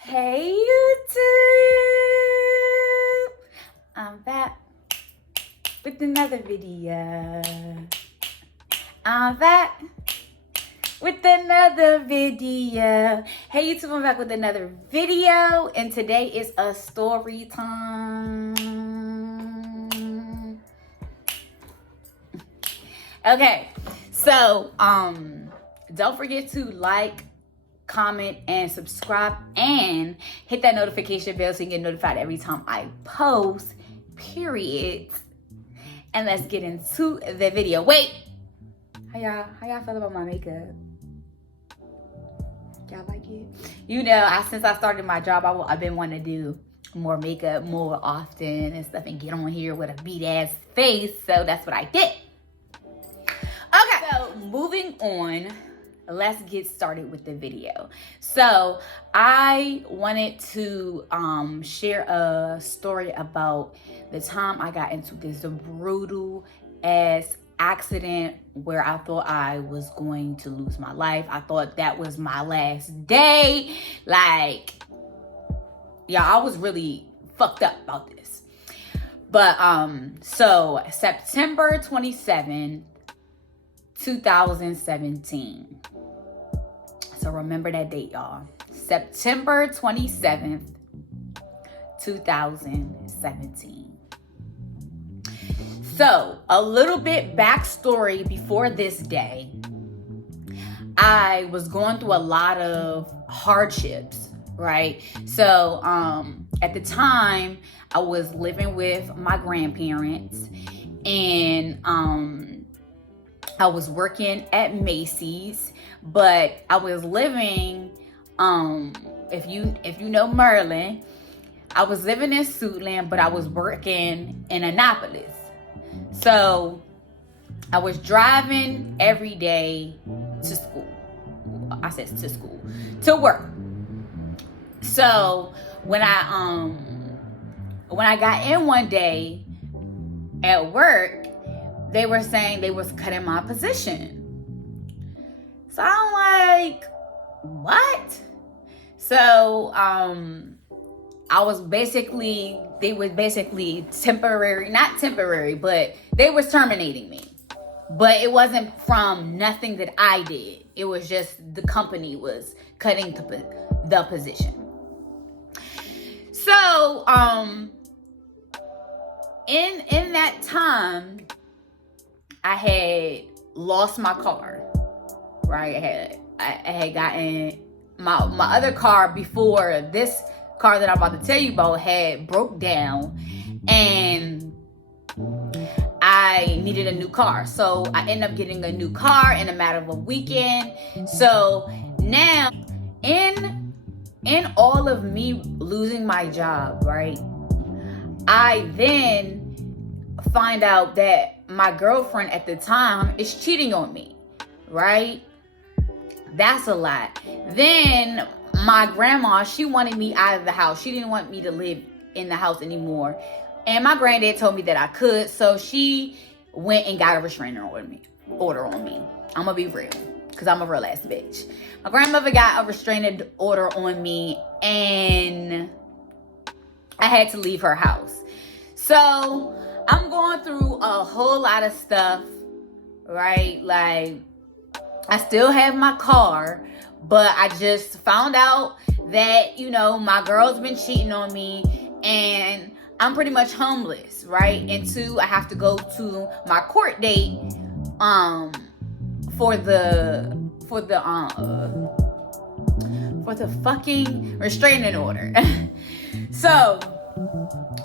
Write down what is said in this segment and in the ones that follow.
Hey YouTube! I'm back with another video. I'm back with another video. Hey YouTube, I'm back with another video, and today is a story time. Okay, so don't forget to like, comment, and subscribe, and hit that notification bell so you get notified every time I post, period. And let's get into the video. Wait, how y'all feel about my makeup? Y'all like it? You know, since I started my job, I've been wanting to do more makeup more often and stuff, and get on here with a beat ass face, so that's what I did. Okay, so moving on, let's get started with the video. So I wanted to share a story about the time I got into this brutal ass accident where I thought I was going to lose my life. I thought that was my last day. Like, yeah, I was really fucked up about this. But so September 27th, 2017. So remember that date, y'all. September 27th, 2017. So a little bit backstory before this day. I was going through a lot of hardships, right? So at the time, I was living with my grandparents, and I was working at Macy's, but I was living, if you know Maryland, I was living in Suitland, but I was working in Annapolis. So I was driving every day to school. I said to school, to work. So when I got in one day at work, they were saying they was cutting my position. So I'm like, what? So they was basically not temporary, but they was terminating me. But it wasn't from nothing that I did. It was just the company was cutting the position. So in that time, I had lost my car, right? I had gotten my other car before this car that I'm about to tell you about had broke down, and I needed a new car. So I ended up getting a new car in a matter of a weekend. So now in all of me losing my job, right, I then find out that my girlfriend at the time is cheating on me, right? That's a lot. Then my grandma, she wanted me out of the house. She didn't want me to live in the house anymore. And my granddad told me that I could, so she went and got a restraining order on me. I'm gonna be real, because I'm a real ass bitch. My grandmother got a restraining order on me, and I had to leave her house. So I'm going through a whole lot of stuff, right? Like, I still have my car, but I just found out that, you know, my girl's been cheating on me, and I'm pretty much homeless, right? And two, I have to go to my court date for the fucking restraining order. So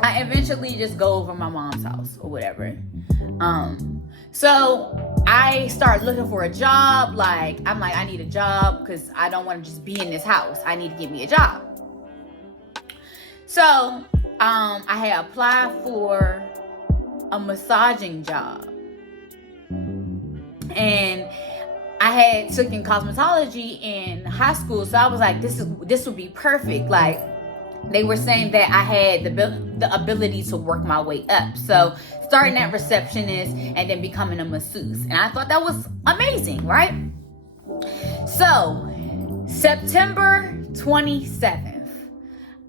I eventually just go over my mom's house or whatever. So I start looking for a job. I'm like, I need a job because I don't want to just be in this house. I need to get me a job. So I had applied for a massaging job, and I had taken cosmetology in high school. So I was like, this would be perfect. Like, they were saying that I had the ability to work my way up. So starting at receptionist and then becoming a masseuse. And I thought that was amazing, right? So September 27th,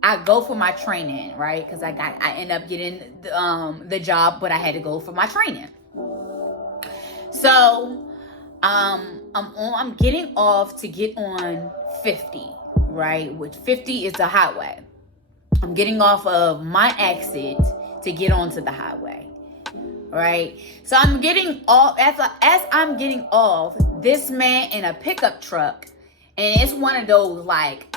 I go for my training, right? Because I end up getting the job, but I had to go for my training. So I'm getting off to get on 50, right? Which 50 is the highway. I'm getting off of my exit to get onto the highway, right? So I'm getting off. As I'm getting off, this man in a pickup truck, and it's one of those like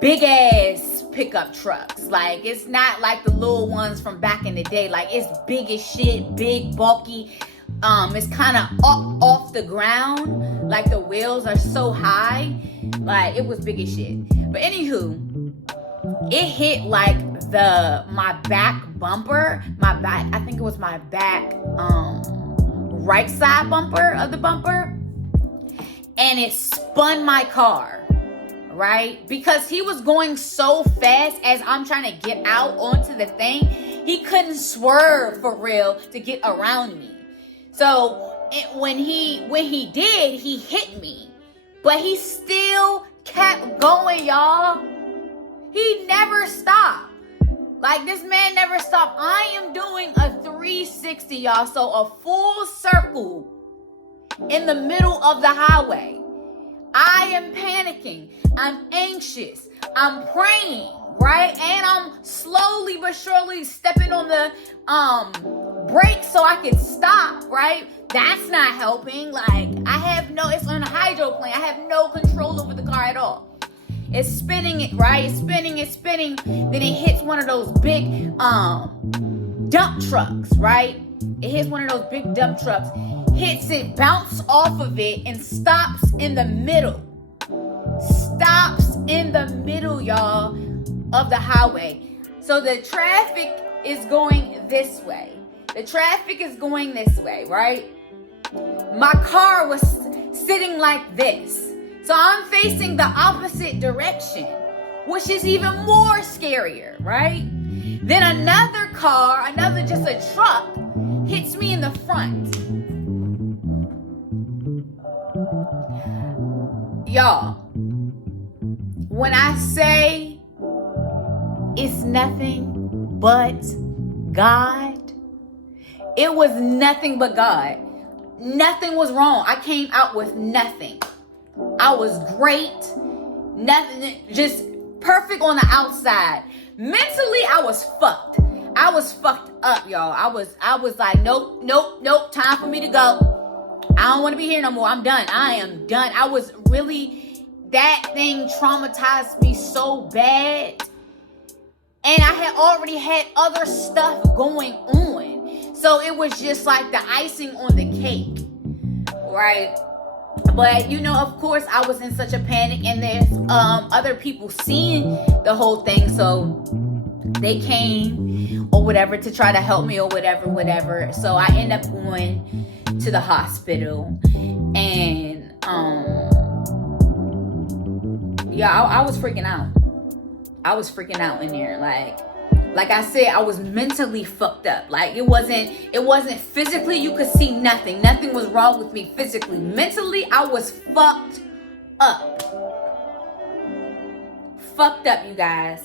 big ass pickup trucks. Like, it's not like the little ones from back in the day. Like, it's big as shit, big, bulky. It's kind of off the ground. Like, the wheels are so high. Like, it was big as shit. But anywho, it hit like my back bumper. I think it was my back right side bumper of the bumper. And it spun my car, right? Because he was going so fast as I'm trying to get out onto the thing. He couldn't swerve for real to get around me. So when he did, he hit me. But he still kept going, y'all. He never stopped. Like, this man never stopped. I am doing a 360, y'all. So a full circle in the middle of the highway. I am panicking. I'm anxious. I'm praying, right? And I'm slowly but surely stepping on the brakes so I can stop, right? That's not helping. Like, it's on a hydroplane. I have no control over the car at all. It's spinning it, right? It's spinning. Then it hits one of those big dump trucks, right? It hits one of those big dump trucks, hits it, bounce off of it, and stops in the middle. Stops in the middle, y'all, of the highway. So the traffic is going this way. Right? My car was sitting like this. So I'm facing the opposite direction, which is even more scarier, right? Then another car, just a truck, hits me in the front. Y'all, when I say it's nothing but God, it was nothing but God. Nothing was wrong. I came out with nothing. I was great. Nothing, just perfect on the outside. Mentally, I was fucked. I was fucked up, y'all. I was like, nope, time for me to go. I don't want to be here no more. I'm done. I am done. I was really, that thing traumatized me so bad. And I had already had other stuff going on. So it was just like the icing on the cake, right? But, of course, I was in such a panic, and there's other people seeing the whole thing. So they came or whatever to try to help me or whatever. So I end up going to the hospital, and I was freaking out. I was freaking out in there. Like I said, I was mentally fucked up. Like, it wasn't physically, you could see nothing. Nothing was wrong with me physically. Mentally, I was fucked up. Fucked up, you guys.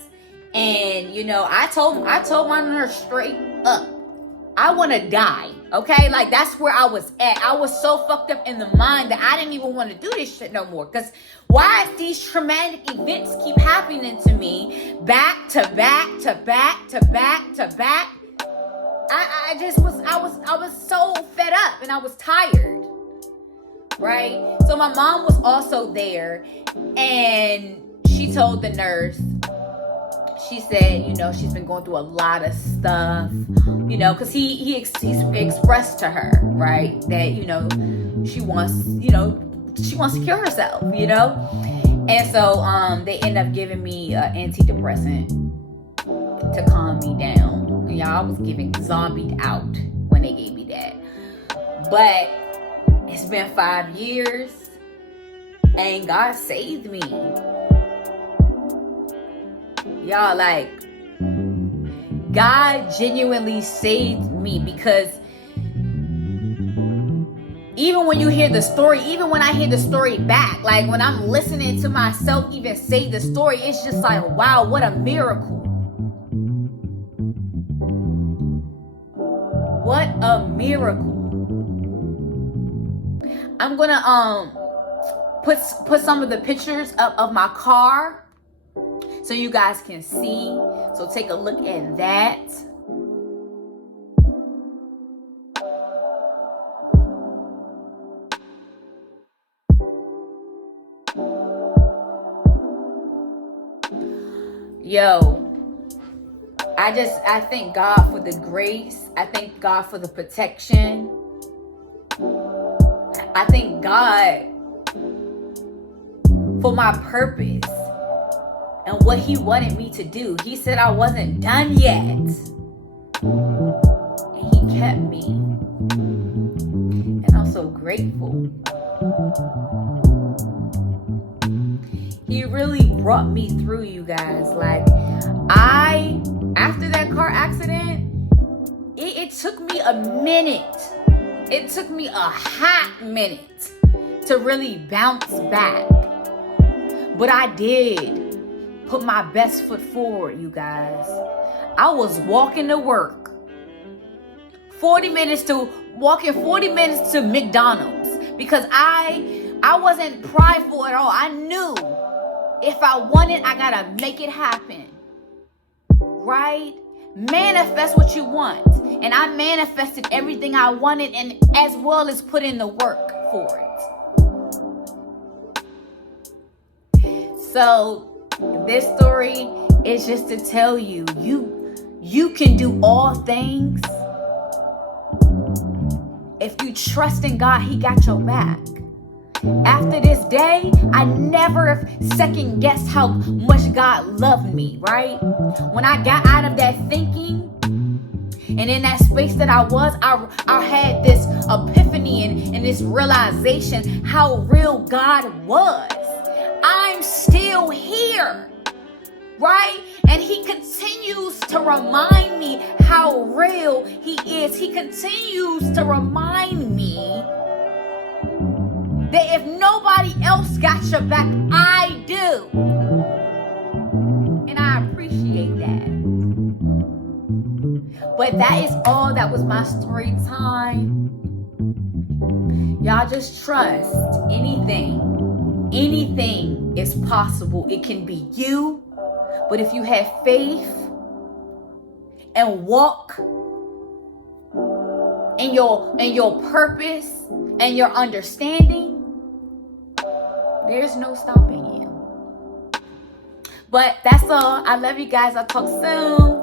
And, I told my nurse straight up, I want to die, okay? Like, that's where I was at. I was so fucked up in the mind that I didn't even want to do this shit no more. Because why these traumatic events keep happening to me back to back to back to back to back? I was so fed up, and I was tired, right? So my mom was also there, and she told the nurse, she said, she's been going through a lot of stuff, because he expressed to her, right, that, she wants to kill herself, And so they end up giving me an antidepressant to calm me down. Y'all, I was getting zombied out when they gave me that. But it's been 5 years, and God saved me. Y'all, like, God genuinely saved me, because even when you hear the story, even when I hear the story back, like when I'm listening to myself even say the story, it's just like, wow, what a miracle. What a miracle. I'm gonna put some of the pictures up of my car so you guys can see. So take a look at that. Yo, I thank God for the grace. I thank God for the protection. I thank God for my purpose and what he wanted me to do. He said I wasn't done yet. And he kept me. And I'm so grateful. He really brought me through, you guys. Like, after that car accident, it took me a minute. It took me a hot minute to really bounce back. But I did put my best foot forward, you guys. I was walking to work. 40 minutes to McDonald's because I wasn't prideful at all. I knew if I want it, I gotta make it happen. Right? Manifest what you want. And I manifested everything I wanted, and as well as put in the work for it. So this story is just to tell you, you can do all things. If you trust in God, he got your back. After this day, I never second guessed how much God loved me, right? When I got out of that thinking and in that space that I was, I had this epiphany and this realization how real God was. I'm still here, right? And he continues to remind me how real he is. He continues to remind me that if nobody else got your back, I do. And I appreciate that. But that is all. That was my story time. Y'all just trust anything is possible. It can be you. But if you have faith and walk in your purpose and your understanding, there's no stopping you. But that's all. I love you guys. I'll talk soon.